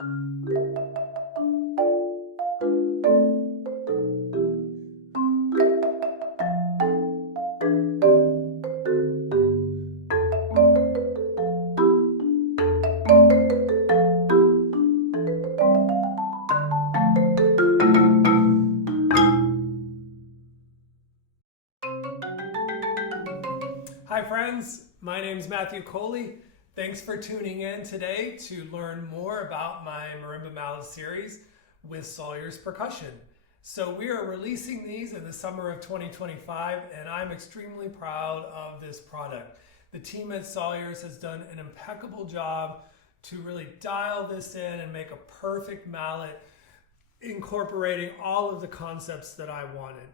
Hi friends, my name is Matthew Coley. Thanks for tuning in today to learn more about my Marimba Mallet series with Salyers Percussion. So we are releasing these in the summer of 2025 and I'm extremely proud of this product. The team at Salyers has done an impeccable job to really dial this in and make a perfect mallet incorporating all of the concepts that I wanted.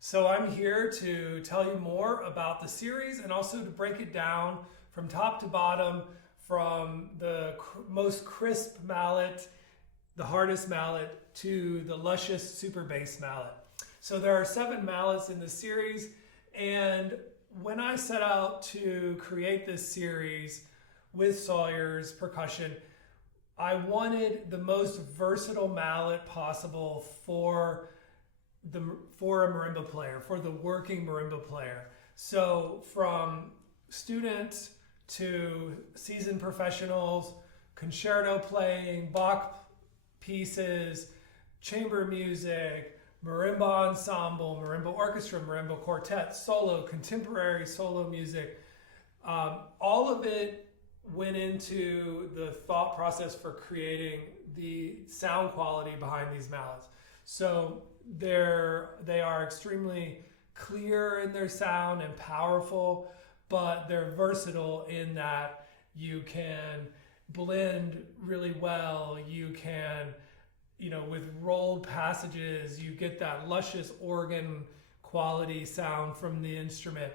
So I'm here to tell you more about the series and also to break it down from top to bottom, from the most crisp mallet, the hardest mallet, to the luscious super bass mallet. So there are 7 mallets in the series, and when I set out to create this series with Salyers Percussion, I wanted the most versatile mallet possible for a marimba player, for the working marimba player. So from students to seasoned professionals, concerto playing, Bach pieces, chamber music, marimba ensemble, marimba orchestra, marimba quartet, solo, contemporary solo music, all of it went into the thought process for creating the sound quality behind these mallets. So they are extremely clear in their sound and powerful, but they're versatile in that you can blend really well. You can, with rolled passages, you get that luscious organ quality sound from the instrument.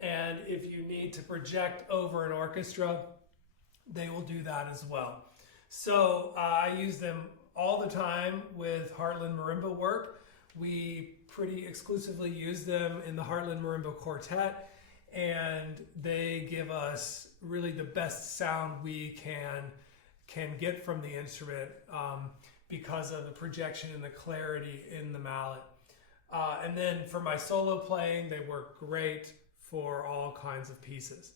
And if you need to project over an orchestra, they will do that as well. So I use them all the time with Heartland Marimba work. We pretty exclusively use them in the Heartland Marimba Quartet, and they give us really the best sound we can get from the instrument because of the projection and the clarity in the mallet. And then for my solo playing, they work great for all kinds of pieces.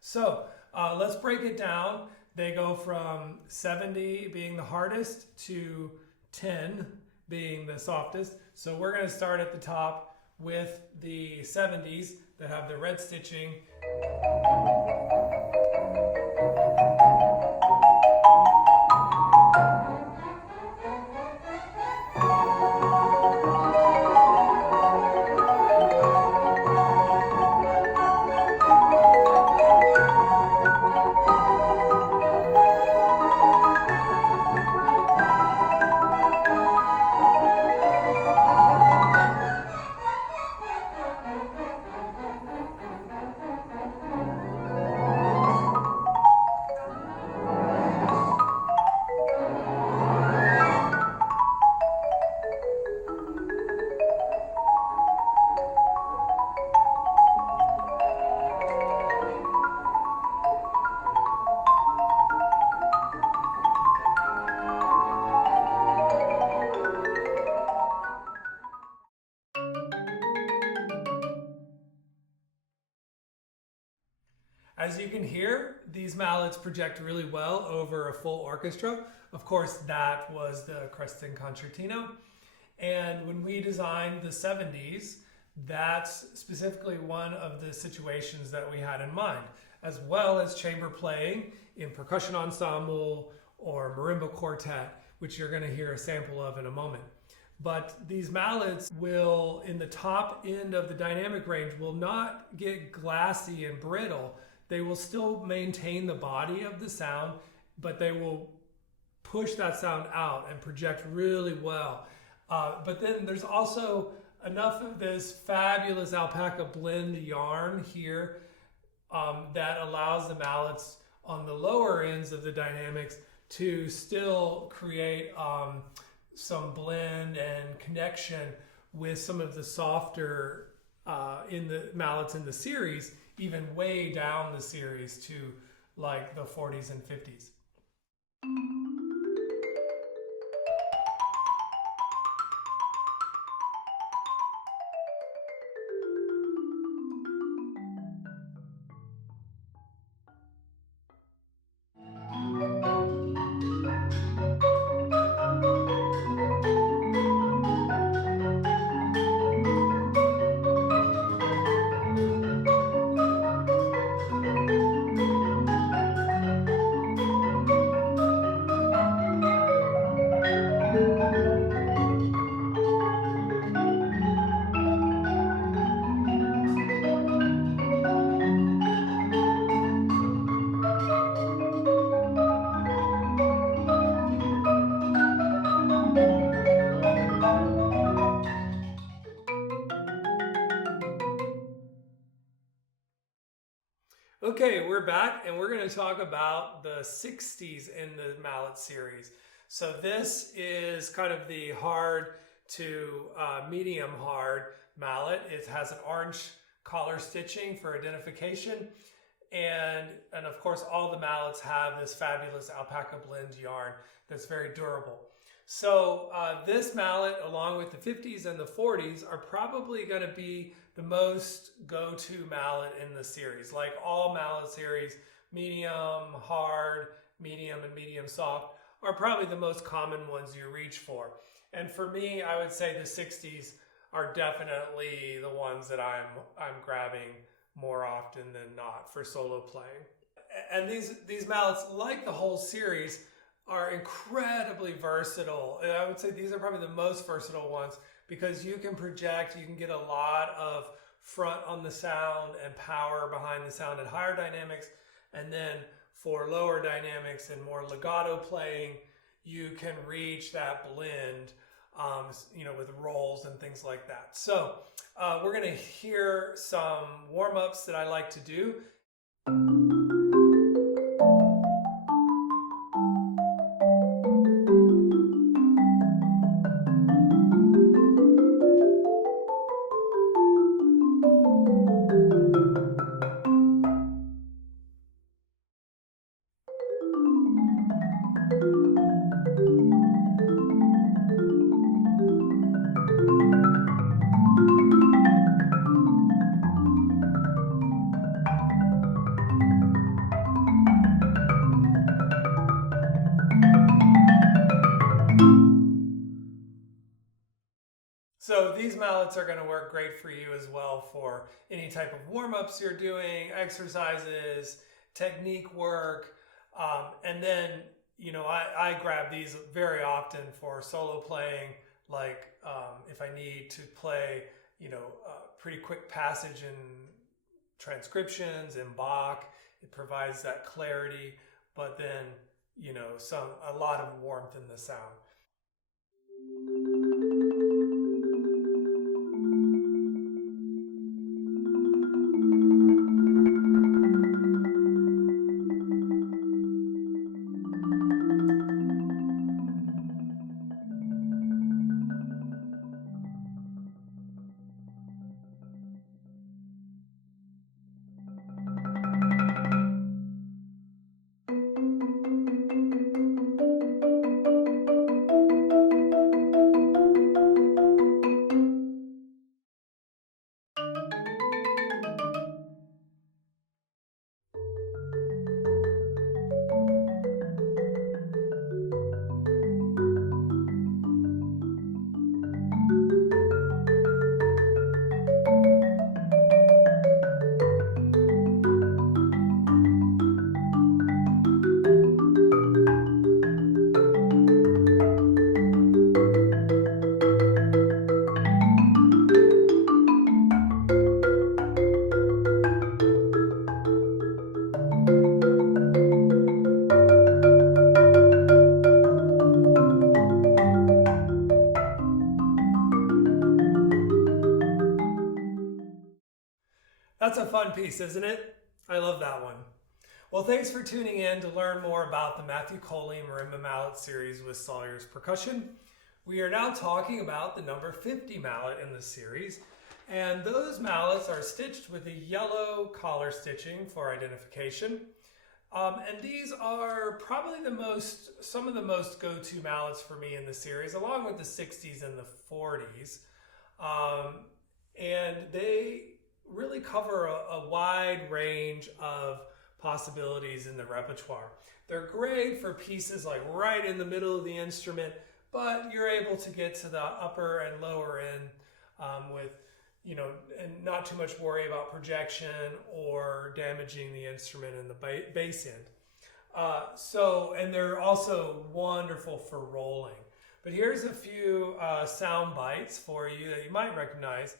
So let's break it down. They go from 70 being the hardest to 10 being the softest. So we're going to start at the top with the 70s that have the red stitching. As you can hear, these mallets project really well over a full orchestra. Of course, that was the Creston Concertino. And when we designed the 70s, that's specifically one of the situations that we had in mind, as well as chamber playing in percussion ensemble or marimba quartet, which you're going to hear a sample of in a moment. But these mallets will, in the top end of the dynamic range, will not get glassy and brittle. They will still maintain the body of the sound, but they will push that sound out and project really well. But then there's also enough of this fabulous alpaca blend yarn here that allows the mallets on the lower ends of the dynamics to still create some blend and connection with some of the softer in the mallets in the series, even way down the series to like the 40s and 50s. Okay, we're back and we're going to talk about the 60s in the Mallet series. So this is kind of the hard to medium hard mallet. It has an orange collar stitching for identification. And of course, all the mallets have this fabulous alpaca blend yarn that's very durable. So this mallet, along with the 50s and the 40s, are probably going to be the most go-to mallet in the series. Like all mallet series, medium, hard, medium, and medium soft are probably the most common ones you reach for. And for me, I would say the 60s are definitely the ones that I'm grabbing more often than not for solo playing. And these mallets, like the whole series, are incredibly versatile. And I would say these are probably the most versatile ones because you can project, you can get a lot of front on the sound and power behind the sound at higher dynamics. And then for lower dynamics and more legato playing, you can reach that blend, with rolls and things like that. So we're going to hear some warm-ups that I like to do. So these mallets are going to work great for you as well for any type of warm-ups you're doing, exercises, technique work. And then, I grab these very often for solo playing, like if I need to play, pretty quick passage in transcriptions in Bach. It provides that clarity, but then, a lot of warmth in the sound. That's a fun piece, isn't it? I love that one. Well, thanks for tuning in to learn more about the Matthew Coley Marimba Mallet series with Salyers Percussion. We are now talking about the number 50 mallet in the series, and those mallets are stitched with a yellow collar stitching for identification. And these are probably some of the most go-to mallets for me in the series, along with the 60s and the 40s. And they really cover a wide range of possibilities in the repertoire. They're great for pieces like right in the middle of the instrument, but you're able to get to the upper and lower end with, and not too much worry about projection or damaging the instrument in the bass end. And they're also wonderful for rolling. But here's a few sound bites for you that you might recognize.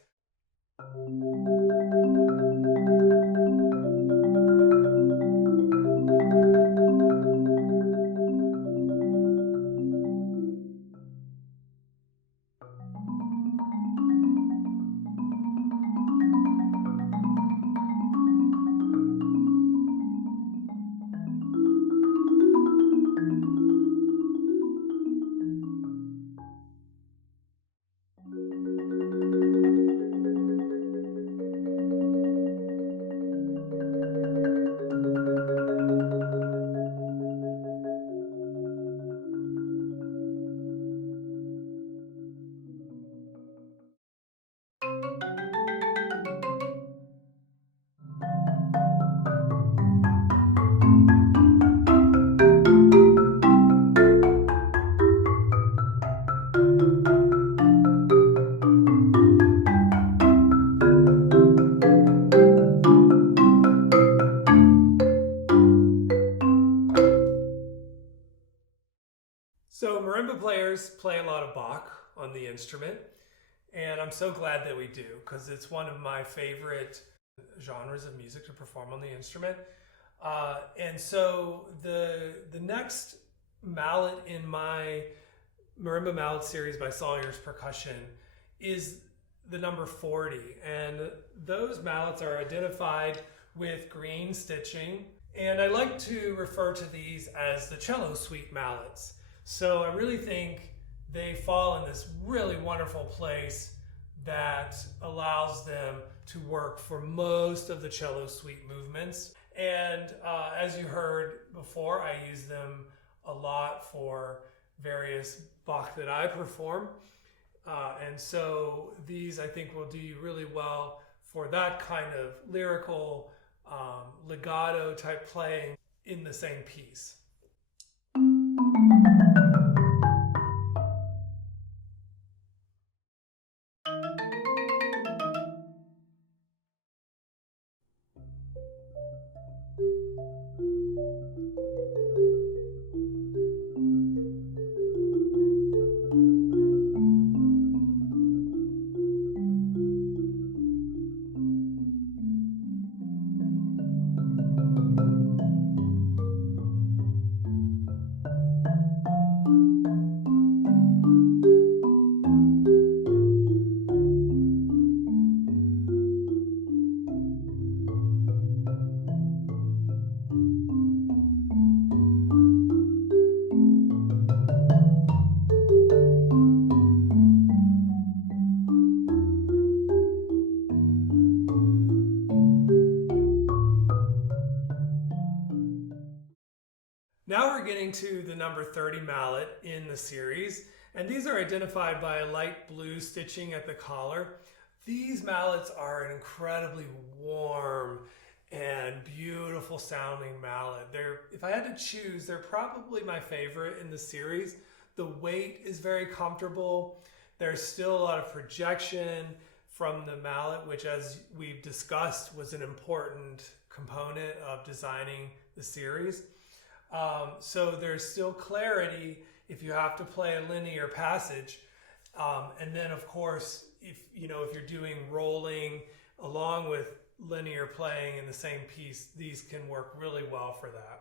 So marimba players play a lot of Bach on the instrument, and I'm so glad that we do, because it's one of my favorite genres of music to perform on the instrument. And so the next mallet in my Marimba Mallet series by Salyers Percussion is the number 40, and those mallets are identified with green stitching, and I like to refer to these as the cello suite mallets. So I really think they fall in this really wonderful place that allows them to work for most of the cello suite movements. And as you heard before, I use them a lot for various Bach that I perform. And so these, I think, will do really well for that kind of lyrical legato type playing in the same piece. Now we're getting to the number 30 mallet in the series, and these are identified by a light blue stitching at the collar. These mallets are an incredibly warm and beautiful sounding mallet. If I had to choose, they're probably my favorite in the series. The weight is very comfortable. There's still a lot of projection from the mallet, which, as we've discussed, was an important component of designing the series. So there's still clarity if you have to play a linear passage. And then, of course, if you're doing rolling along with linear playing in the same piece, these can work really well for that.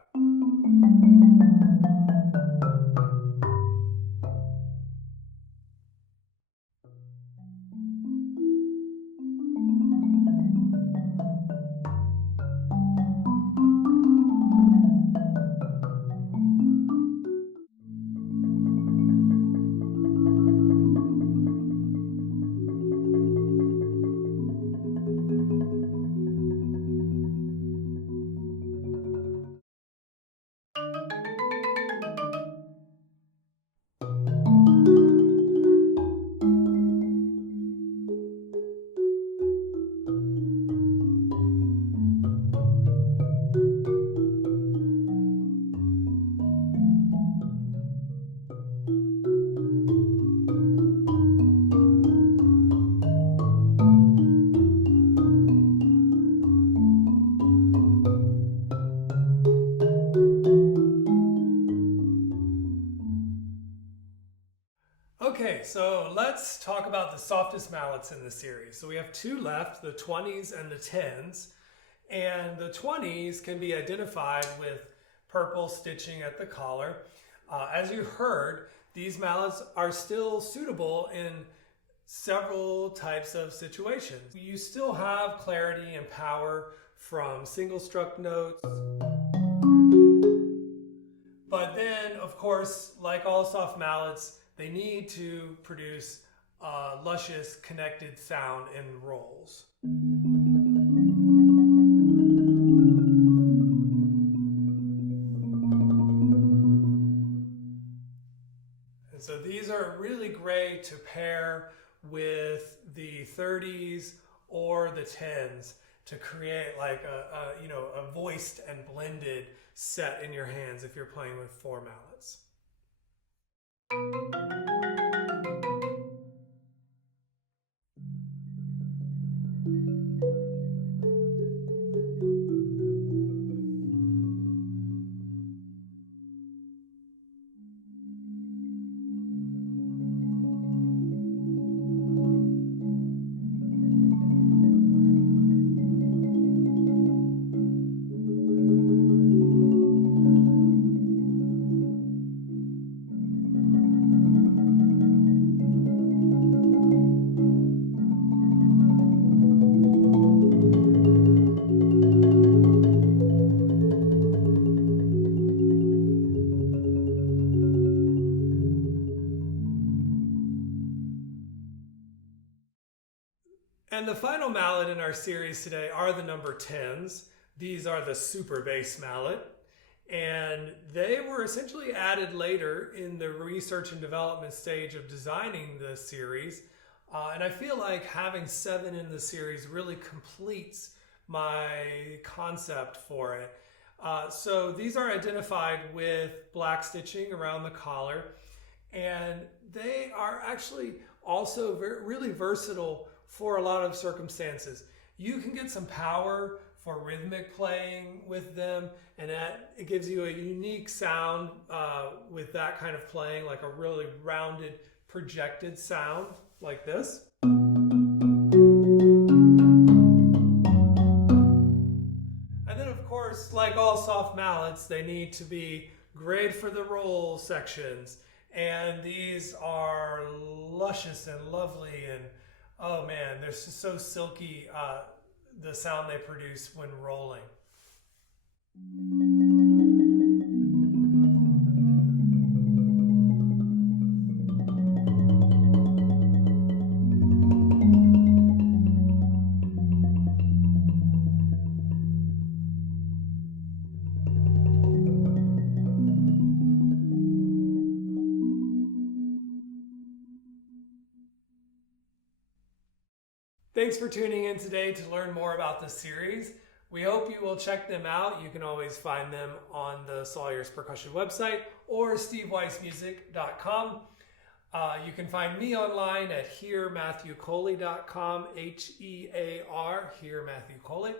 Okay, so let's talk about the softest mallets in the series. So we have two left, the 20s and the 10s. And the 20s can be identified with purple stitching at the collar. As you heard, these mallets are still suitable in several types of situations. You still have clarity and power from single struck notes. But then, of course, like all soft mallets, they need to produce a luscious connected sound in rolls. And so these are really great to pair with the 30s or the 10s to create like a voiced and blended set in your hands if you're playing with four mallets. And the final mallet in our series today are the number 10s. These are the super bass mallet, and they were essentially added later in the research and development stage of designing the series. And I feel like having 7 in the series really completes my concept for it. So these are identified with black stitching around the collar, and they are actually also really versatile for a lot of circumstances. You can get some power for rhythmic playing with them, and it gives you a unique sound with that kind of playing, like a really rounded, projected sound like this. And then of course, like all soft mallets, they need to be great for the roll sections. And these are luscious and lovely, and oh man, they're just so silky, the sound they produce when rolling. Thanks for tuning in today to learn more about this series. We hope you will check them out. You can always find them on the Salyers Percussion website or steveweissmusic.com. You can find me online at hearmatthewcoley.com, H-E-A-R, Hear Matthew Coley,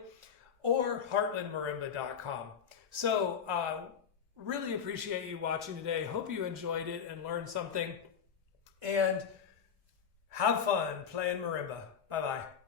or heartlandmarimba.com. So really appreciate you watching today. Hope you enjoyed it and learned something. And have fun playing marimba. Bye-bye.